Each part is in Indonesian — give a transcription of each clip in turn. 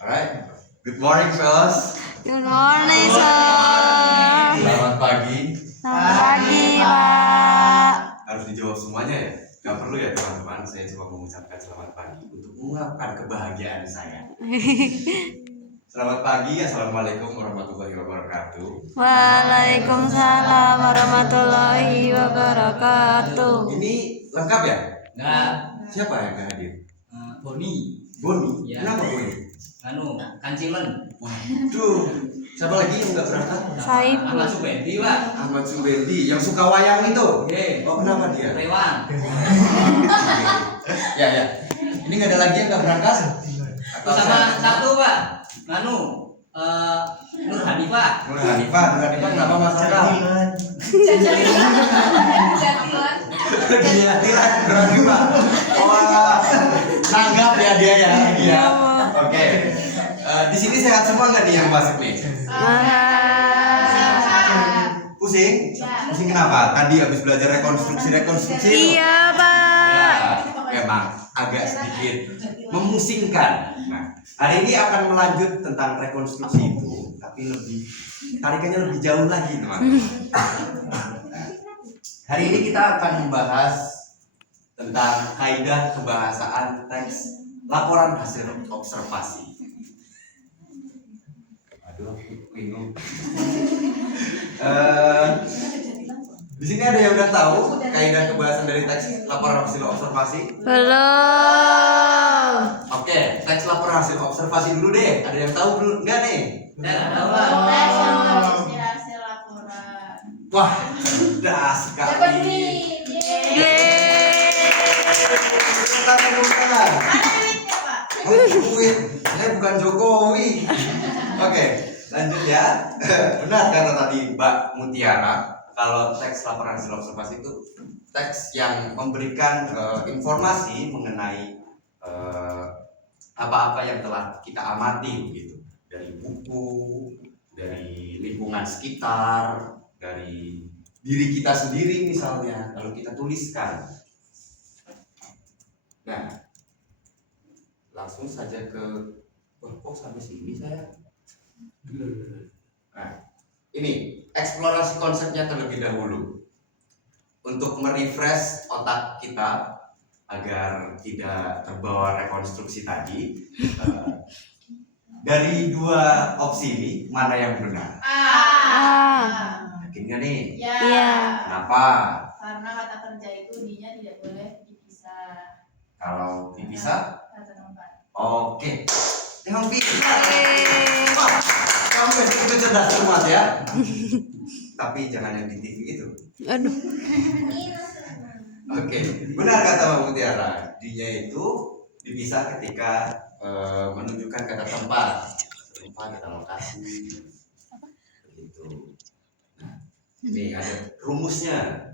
Alright, good morning, fellas. Good morning, sir. Selamat pagi. Selamat pagi, Pak. Harus dijawab semuanya ya? Gak perlu ya teman-teman. Saya cuma mengucapkan selamat pagi untuk mengungkapkan kebahagiaan saya. Selamat pagi, assalamualaikum warahmatullahi wabarakatuh. Waalaikumsalam warahmatullahi wabarakatuh. Ini lengkap ya? Enggak, Siapa yang gak hadir? Boni, Boni. Ya. Kenapa Boni? Kancilen. Waduh, siapa lagi yang gak berangkat? Saiful. Ahmad Subendi, Pak. Ahmad Subendi yang suka wayang itu. Oke. Oh, kenapa dia? Rewan. Ya. Ini gak ada lagi yang gak berangkat? Atau Sama saya- satu, Pak. Nur Hanifah. Nur Hanifah kenapa Mas Raka? Jatilan Nur Hanifah. Wah, nanggap ya dia ya. Iya. Oke. Di sini sehat semua nggak nih yang masuk nih? Pusing? Pusing kenapa? Tadi habis belajar rekonstruksi. Iya, Pak. Ya, memang agak sedikit memusingkan. Nah, hari ini akan melanjut tentang rekonstruksi itu, tapi tarikannya lebih jauh lagi, teman-teman. Hari ini kita akan membahas tentang kaidah kebahasaan teks laporan hasil observasi. Aduh, bingung. Di sini ada yang udah tahu kaidah kebahasan dari teks laporan hasil observasi? Belum. Oke, teks laporan hasil observasi dulu deh. Ada yang tahu belum? Enggak nih? Dan tahu, Pak. Hasil laporan. Wah, cerdas sekali. Tangan bukan. Duit, saya bukan Jokowi. Oke, lanjut ya. Benar kata tadi Mbak Mutiara, kalau teks laporan hasil observasi itu teks yang memberikan informasi mengenai apa-apa yang telah kita amati begitu, dari buku, dari lingkungan sekitar, dari diri kita sendiri misalnya, lalu kita tuliskan. Nah, langsung saja ke kok sampai sini saya. Nah, ini eksplorasi konsepnya terlebih dahulu untuk merefresh otak kita agar tidak terbawa rekonstruksi tadi. Dari dua opsi ini mana yang benar? Yakin nggak nih? Ya. Iya. Kenapa? Karena kata kerja itu dinya tidak boleh dipisah. Kalau dipisah? Kata tempat. Oke. Yang bisa. Wah, kamu betul cerdas cermat ya. Tapi jangan yang di TV itu. Aduh. Oke, benar kata Mbak Mutiara. Dinya itu dipisah ketika menunjukkan kata tempat, kata lokasi, begitu. Nah, ini ada rumusnya.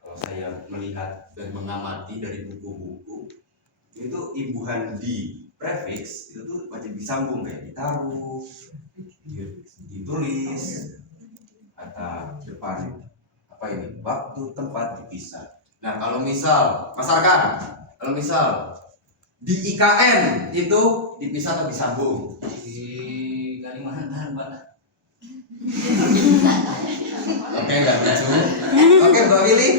Kalau saya melihat dan mengamati dari buku-buku, itu imbuhan di prefix itu tuh wajib disambung, kayak ditaruh, ditulis, kata depan apa ini, waktu, tempat dipisah. Nah, kalau misal Mas Arkan, kalau misal di IKN itu dipisah atau disambung? Di Kalimantan, Pak. Oke, nggak lucu. Oke, Mbak Willy,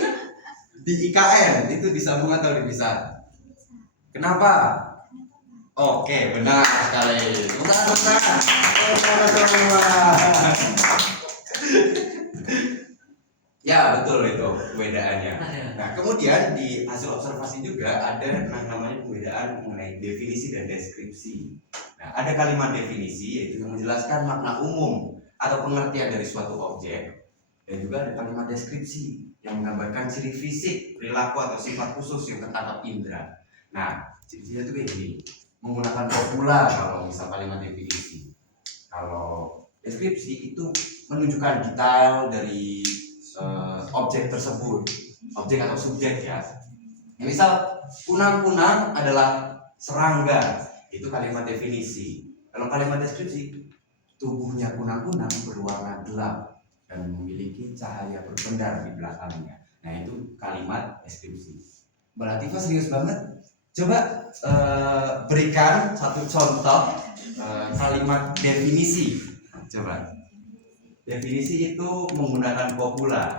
di IKN itu disambung atau dipisah? Kenapa? Oke, benar sekali. Bukan. Ya, betul itu perbedaannya. Nah, kemudian di hasil observasi juga ada namanya pembedaan mengenai definisi dan deskripsi. Nah, ada kalimat definisi yaitu yang menjelaskan makna umum atau pengertian dari suatu objek, dan juga ada kalimat deskripsi yang menggambarkan ciri fisik, perilaku atau sifat khusus yang tertangkap indera. Nah, ciri-cirinya itu kayak gini. Menggunakan formula kalau misal kalimat definisi. Kalau deskripsi itu menunjukkan detail dari objek tersebut, objek atau subjek ya. Misal kunang-kunang adalah serangga, itu kalimat definisi. Kalau kalimat deskripsi, tubuhnya kunang-kunang berwarna gelap dan memiliki cahaya berpendar di belakangnya. Nah, itu kalimat deskripsi. Mbak Latifah serius banget. Coba berikan satu contoh kalimat definisi. Coba. Definisi itu menggunakan kopula.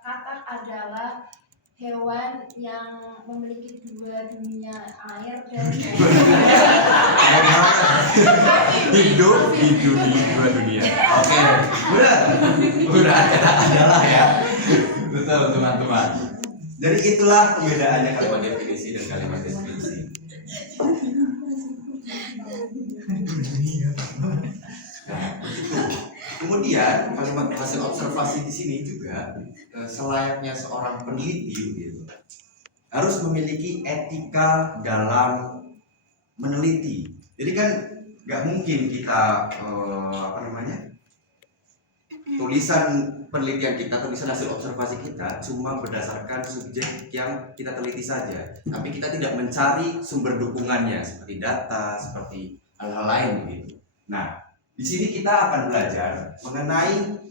Katak adalah hewan yang memiliki dua dunia air dan Hidup di dua dunia. Oke, udah adalah ya. Betul teman-teman. Jadi itulah pembedaannya kalimat definisi dan kalimat deskripsi. Nah, begitu. Kemudian kalimat hasil observasi di sini juga selayaknya seorang peneliti gitu, harus memiliki etika dalam meneliti. Jadi kan nggak mungkin kita tulisan penelitian kita, tulisan hasil observasi kita cuma berdasarkan subjek yang kita teliti saja, tapi kita tidak mencari sumber dukungannya seperti data, seperti hal-hal lain begitu. Nah, di sini kita akan belajar mengenai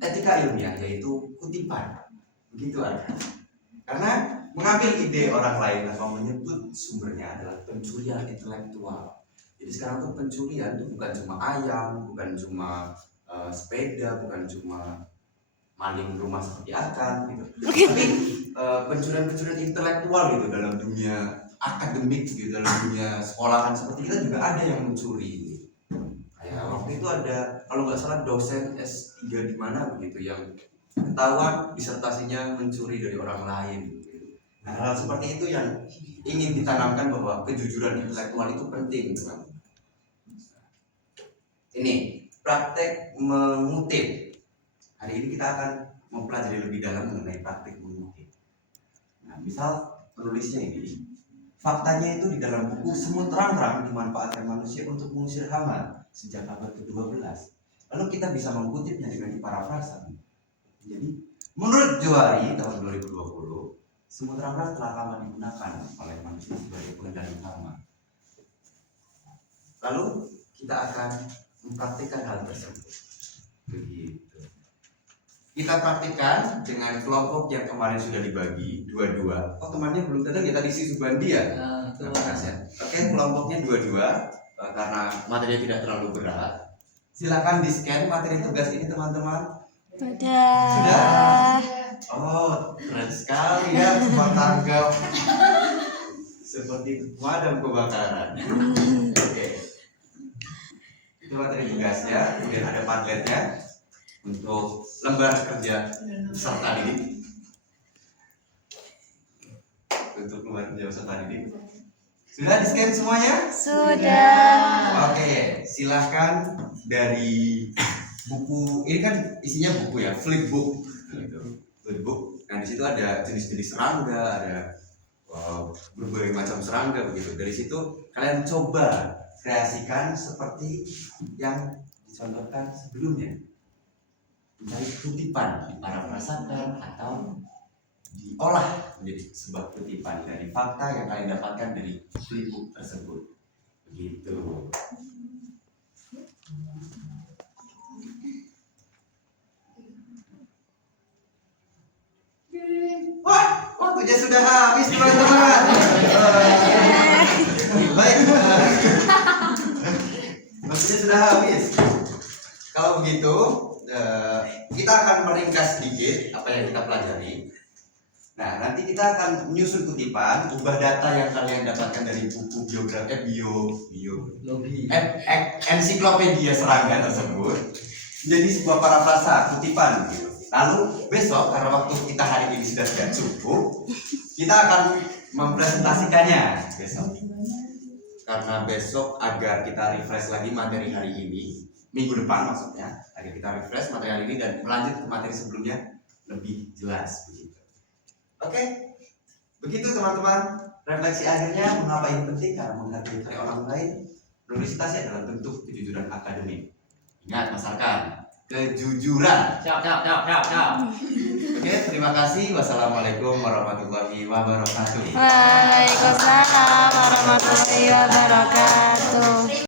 etika ilmiah, yaitu kutipan. Begitu ada. Karena mengambil ide orang lain atau menyebut sumbernya adalah pencurian intelektual. Jadi sekarang tuh pencurian itu bukan cuma ayam, bukan cuma sepeda, bukan cuma maling rumah seperti akan gitu. Tapi pencurian-pencurian intelektual gitu dalam dunia akademik gitu, dalam dunia sekolahan seperti kita juga ada yang mencuri. Ya, waktu itu ada kalau nggak salah dosen S3 di mana begitu yang ketahuan disertasinya mencuri dari orang lain. Nah, hal seperti itu yang ingin ditanamkan bahwa kejujuran intelektual itu penting, teman. Ini praktek mengutip. Hari ini kita akan mempelajari lebih dalam mengenai praktek mengutip. Nah, misal penulisnya ini, faktanya itu di dalam buku Semut Terang-Terang dimanfaatkan manusia untuk mengusir hama sejak abad ke-12. Lalu kita bisa mengutipnya dengan diparafrasa. Jadi, menurut Johari tahun 2020, Semut Terang-Terang telah lama digunakan oleh manusia sebagai pengendali hama. Lalu kita akan mempraktikkan hal tersebut. Begitu. Kita praktikkan dengan kelompok yang kemarin sudah dibagi dua-dua. Oh, temannya belum datang ya tadi si Subandi ya? Terima kasih. Oke, kelompoknya dua-dua karena materinya tidak terlalu berat. Silakan di-scan materi tugas ini teman-teman. Sudah. Oh, keren sekali ya, semua tanggap. Seperti pemadam kebakaran. Oke. Itu materi tugasnya, kemudian ada padletnya untuk lembar kerja peserta didik. Untuk lembar kerja peserta didik. Sudah di-scan semuanya? Sudah. Oke, silahkan dari buku ini kan isinya buku ya, flipbook gitu. Flipbook. Nah, di situ ada jenis-jenis serangga, ada berbagai macam serangga begitu. Dari situ kalian coba kreasikan seperti yang dicontohkan sebelumnya. Mencari kutipan, diparafrasakan atau diolah menjadi sebuah kutipan dari fakta yang kalian dapatkan dari flipbook tersebut. Begitu. Wah, waktunya sudah habis teman-teman. Baik, waktunya sudah habis. Kalau begitu, kita akan meringkas sedikit apa yang kita pelajari. Nah, nanti kita akan menyusun kutipan, ubah data yang kalian dapatkan dari buku ensiklopedia serangga tersebut menjadi sebuah parafrasa kutipan gitu. Lalu besok karena waktu kita hari ini sudah tidak cukup, kita akan mempresentasikannya besok. Karena besok agar kita refresh lagi materi hari ini, minggu depan maksudnya, agar kita refresh materi hari ini dan melanjut ke materi sebelumnya lebih jelas begitu. Oke, begitu teman-teman. Refleksi akhirnya mengapa ini penting? Karena menghargai karya orang lain. Prestasi adalah bentuk kejujuran akademik. Ingat, masarkan kejujuran. Siap. Oke, terima kasih. Wassalamualaikum warahmatullahi wabarakatuh. Waalaikumsalam warahmatullahi wabarakatuh.